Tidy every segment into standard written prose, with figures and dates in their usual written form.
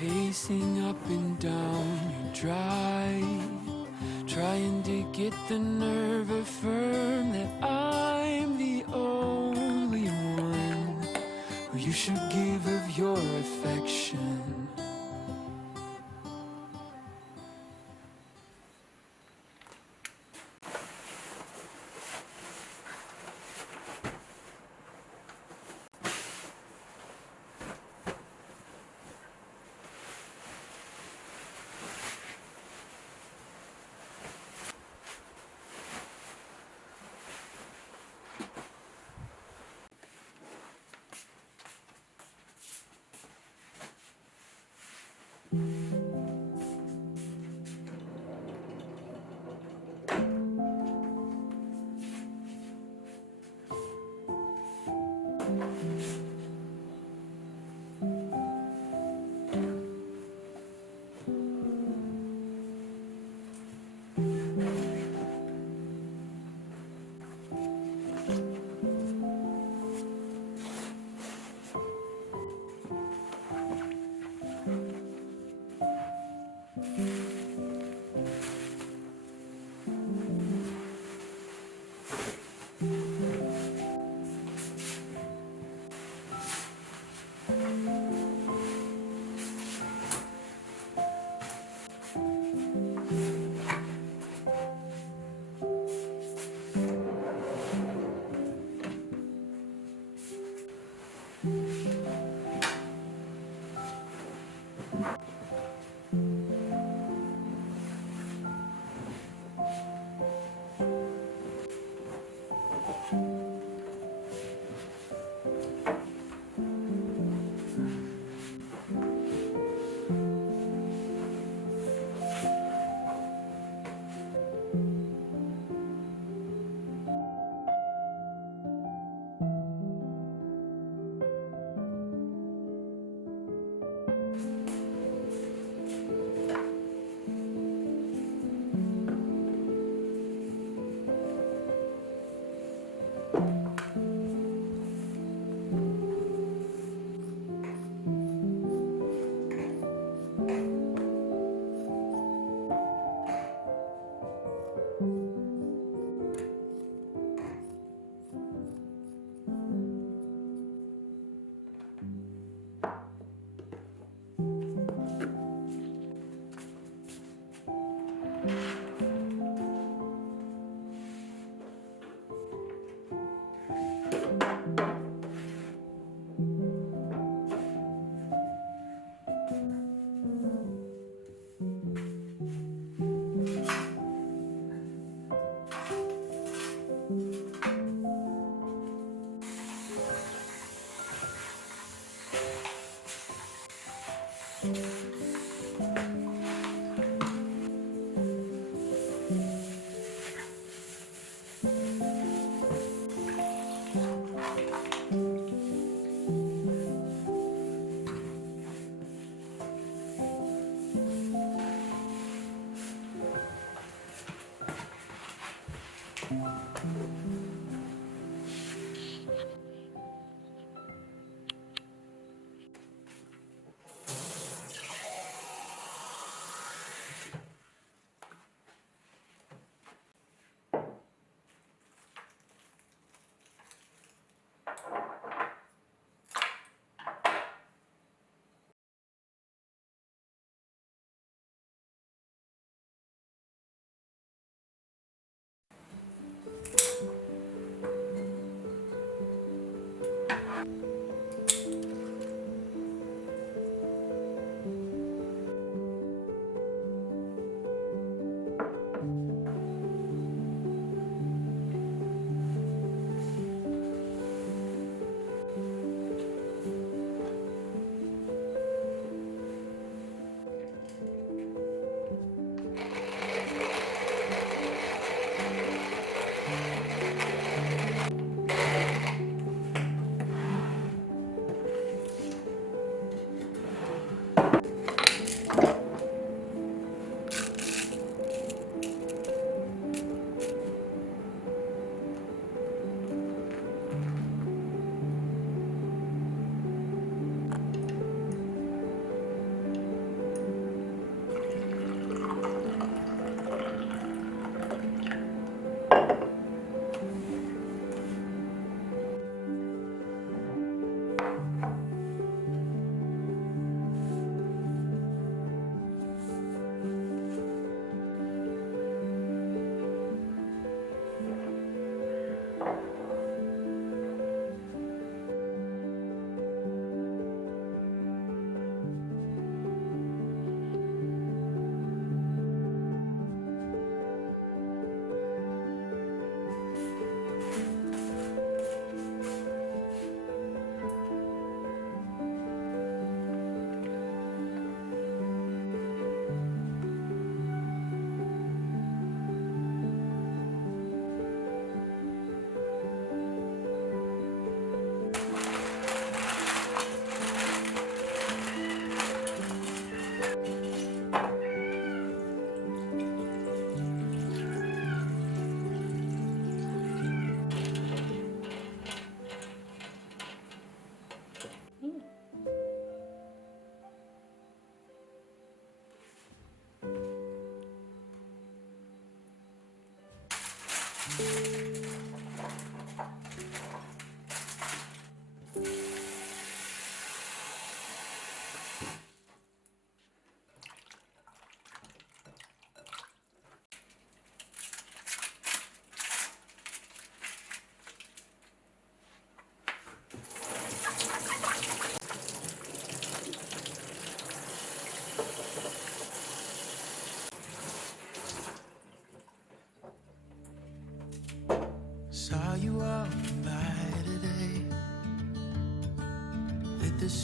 Pacing up and down your drive, trying to get the nerve affirmed that I'm the only one who you should give of your affection.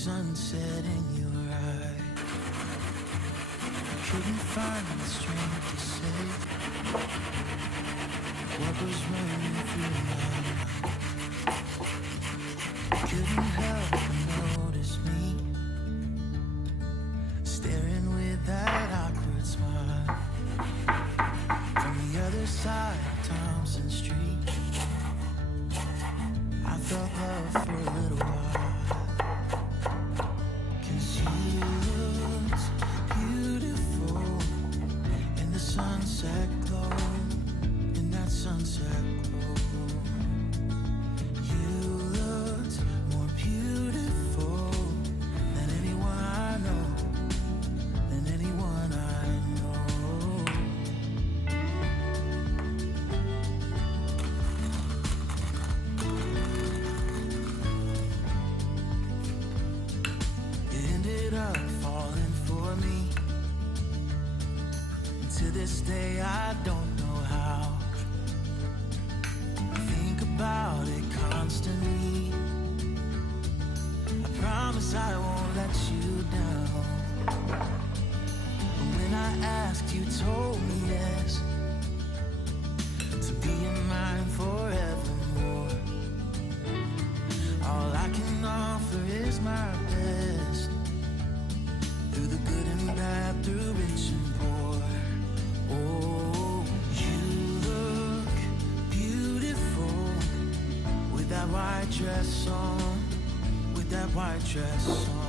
sunset in your eyes. I couldn't find the strength to say what was running through my mind. Couldn't help but notice me staring with that awkward smile from the other side of Thompson Street. I felt love for a little while, 'cause you looked beautiful in the sunset glow, in that sunset glow. You looked more beautiful than anyone I know, than anyone I know. Up falling for me, and to this day I don't know how. I think about it constantly. I promise I won't let you down. But when I asked, you told me yes, to be in mine forevermore. All I can offer is my best, through the good and bad, through rich and poor. Oh, you look beautiful with that white dress on, with that white dress on.